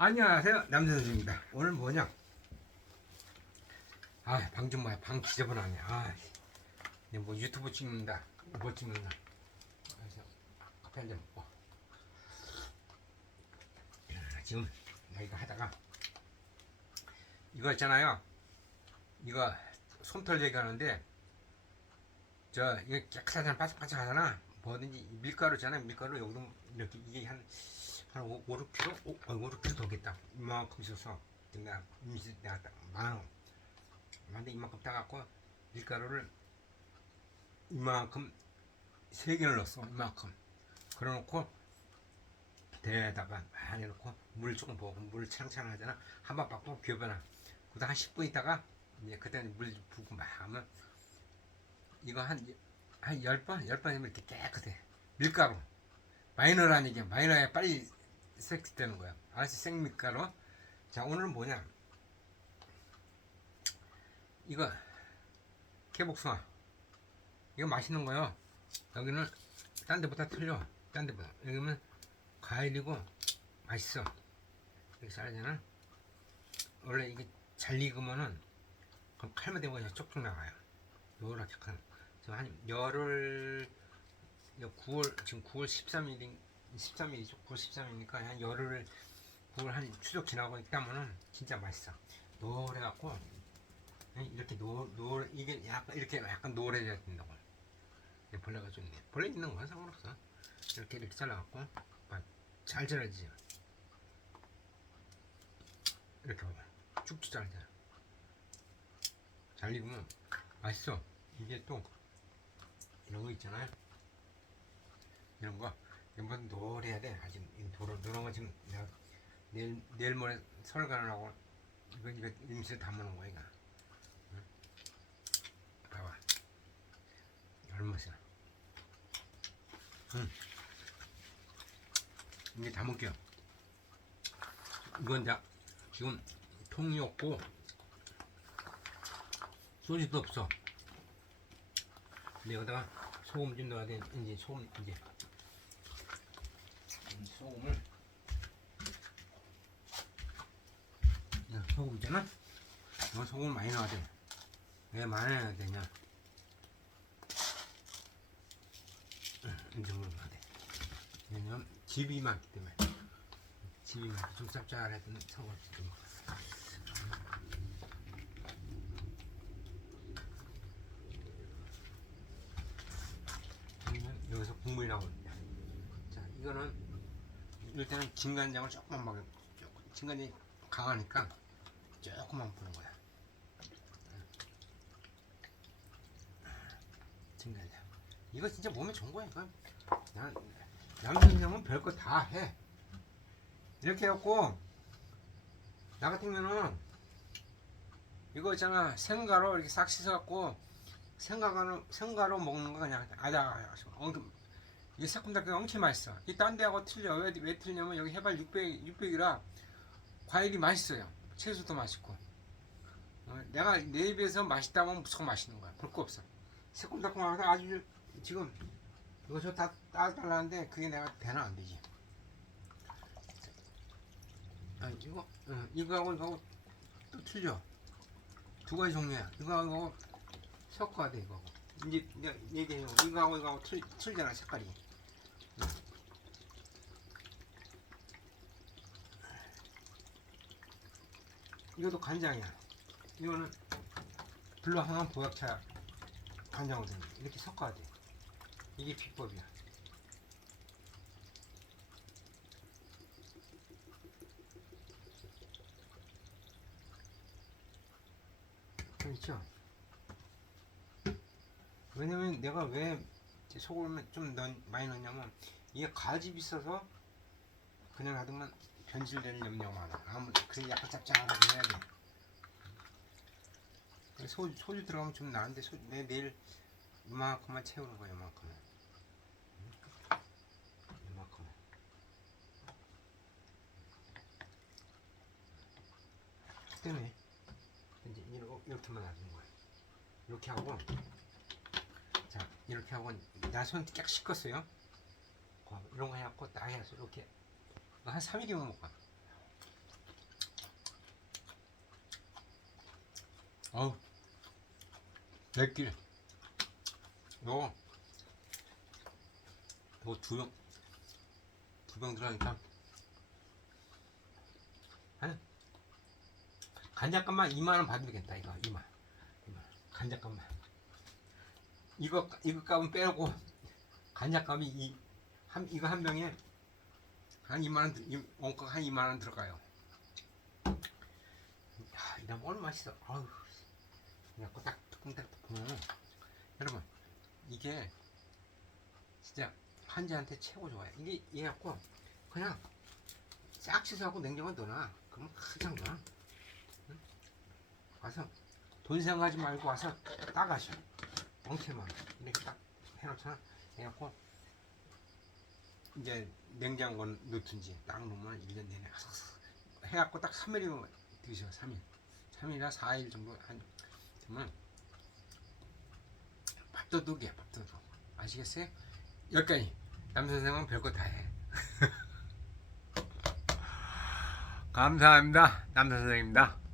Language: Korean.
안녕하세요 남선수입니다. 오늘 뭐냐? 아방 좀 봐요. 방 지저분하네. 아 이제 뭐 유튜브 찍는다. 뭐 찍는다. 그래서 커피 한잔 먹고. 아, 지금 여기가 하다가 이거 있잖아요. 이거 솜털 얘기하는데 저 이거 깨끗하잖아. 바삭바삭하잖아. 뭐든지 밀가루 있잖아요. 밀가루 여기도 이렇게 이게 한 한 5, 6kg? 5, 5, 6kg 더겠다. 이만큼 있어서 내가 임시 내가 딱 만원. 근데 이만큼 따갖고 밀가루를 이만큼 세 개를 넣었어. 이만큼. 그래놓고 대에다가 많이 넣고 물 조금 부어 물 창창 하잖아. 한번 받고 비워봐라. 그다음 한 10분 있다가 이제 그때 물 부고 막 하면 이거 한 한 10번? 10번이면 이렇게 깨끗해. 밀가루. 마이너라는 얘기야. 마이너야 빨리 색되는 거야. 알았지? 생밀가루. 자, 오늘은 뭐냐? 이거 개복숭아. 이거 맛있는 거요. 여기는 딴 데보다 틀려. 딴 데보다. 여기는 과일이고 맛있어. 이렇게 썰어잖아. 원래 이게 잘 익으면은 그럼 칼만 대고 그냥 쪽쪽 나가요. 요렇게 큰. 지금 한 열흘 9월 지금 9월 13일인 13일이죠. 9월 13일이니까 한 열흘 9월 한 추석 지나고 있다면은 진짜 맛있어. 노래갖고 이렇게 노, 노 이게 약간 이렇게 약간 노래져야 된다고. 벌레가 좀 있네. 벌레 있는 건 상관없어. 이렇게 이렇게 잘라갖고 막잘 잘라지죠. 이렇게 봐봐. 쭉쭉 잘라져. 잘 익으면 맛있어. 이게 또 이런 거 있잖아요. 이런 거 이번 노래야 돼. 아직 이 도로 노란 거 지금 내가 내일 내일 모레 설가는 하고 이거 이거 임시에 담아놓은 거야 이거. 응? 봐봐. 얼마나. 응. 이게 담을게요. 이건 자 지금 통이 없고 소주도 없어. 근데 여기다가 소금 좀 넣어야 돼. 이제 소금 이제. 이 소금을 야, 소금 있잖아? 이거 소금 많이 넣어야 돼 왜 많이 넣어야 되냐? 이 정도 넣어야 돼. 왜냐면 즙이 많기 때문에. 즙이 많기 좀 짭짤했던 소금 좀 여기서 국물이 나오는데 자 이거는 일단은 진간장을 조금만 먹여 조금 진간장이 강하니까 조금만 부는 거야 진간장 이거 진짜 몸에 좋은 거야 이거 난 남편이면 별거 다 해 이렇게 해갖고 나 같으면은 이거 있잖아 생가로 이렇게 싹 씻어갖고 생가로 생가로 먹는 거 그냥 아자 엉금 이게 새콤달콤 엄청 맛있어. 이 딴 데하고 틀려. 왜, 왜 틀냐면 여기 해발 600, 600이라 과일이 맛있어요. 채소도 맛있고. 어, 내가 내 입에서 맛있다면 무조건 맛있는 거야. 볼 거 없어. 새콤달콤하고 아주 지금 이거 저다 따달라는데 그게 내가 배는 안 되지. 아 이거 어, 이거하고 이거하고 또 틀려. 두 가지 종류야. 이거하고 이거 섞어야 돼 이거하고. 이제 내가 얘기해요. 이거하고 이거하고 틀, 틀잖아 색깔이. 이것도 간장이야. 이거는 불로항암 보약차 간장거든요. 이렇게 섞어야 돼. 이게 비법이야. 그렇죠? 왜냐면 내가 왜 소금을 좀 넣, 많이 넣냐면 이게 가집이 있어서 그냥 놔두면 염려가 많아. 아무 그래 약간 짭짤하게 해야 돼. 소주, 소주 들어가면 좀 나은데 소, 내 내일 이만큼만 채우는 거야 이만큼. 이만큼. 뜨네. 이제 이렇게, 이렇게만 놔두는 거야. 이렇게 하고 자 이렇게 하고 나손쫙 씻었어요. 이런 거 해갖고 딱 해서 이렇게 한 3일 정도 먹고 어우 내끼리. 이거 이거 두, 명, 두병 들어가니까. 한 간장값만 2만원 받으면 되겠다 이거 2만. 2만 간장값만. 이거 이거 값은 빼놓고 간장값이 이, 한, 이거 한 병에 한 2만 원 이- 원가 한 2만 원 들어가요. 야, 이러면 얼마나 맛있어. 아유. 그냥 딱 뚜껑딱 보면 여러분 이게 진짜 환자한테 최고 좋아요. 이게 이래갖고 그냥 싹 씻어갖고 냉장고에 넣어놔. 그러면 가장 좋아. 응? 와서 돈 생각하지 말고 와서 따가셔. 엉켜만 이렇게 딱 해놓잖아. 해갖고 이제 냉장고 넣든지 딱 놓으면 1년 내내 해갖고 딱 3일이면 드셔 3일. 3일이나 4일 정도 한 그러면 밥도둑이야 밥도둑 아시겠어요? 여기까지. 남선생은 별거 다해. 감사합니다. 남선생입니다